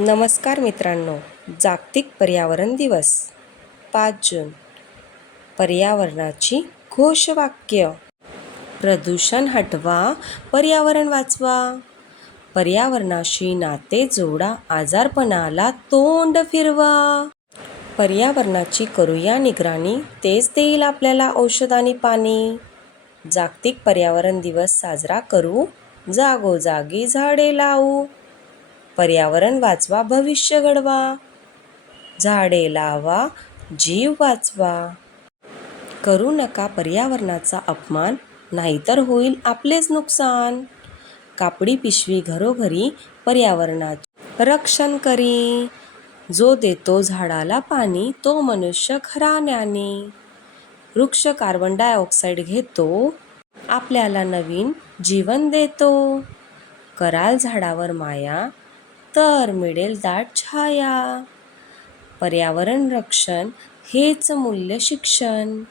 नमस्कार मित्रांनो जागतिक पर्यावरण दिवस पाच जून. पर्यावरणाची घोषवाक्य. प्रदूषण हटवा पर्यावरण वाचवा. पर्यावरणाशी नाते जोडा आजारपणाला तोंड फिरवा. पर्यावरणाची करूया निगराणी तेच देईल आपल्याला औषध आणि पाणी. जागतिक पर्यावरण दिवस साजरा करू जागोजागी झाडे लावू. पर्यावरण वाचवा भविष्य घडवा. झाडे लावा जीव वाचवा. करू नका पर्यावरणाचा अपमान नाहीतर होईल आपलेच नुकसान. कापडी पिशवी घरोघरी पर्यावरणाचे. रक्षण करी. जो देतो झाडाला पाणी तो मनुष्य खरा ज्ञानी. वृक्ष कार्बन डायऑक्साईड घेतो आपल्याला नवीन जीवन देतो. कराल झाडावर माया तर मिळेल दाट छाया. पर्यावरण रक्षण हेच मूल्य शिक्षण.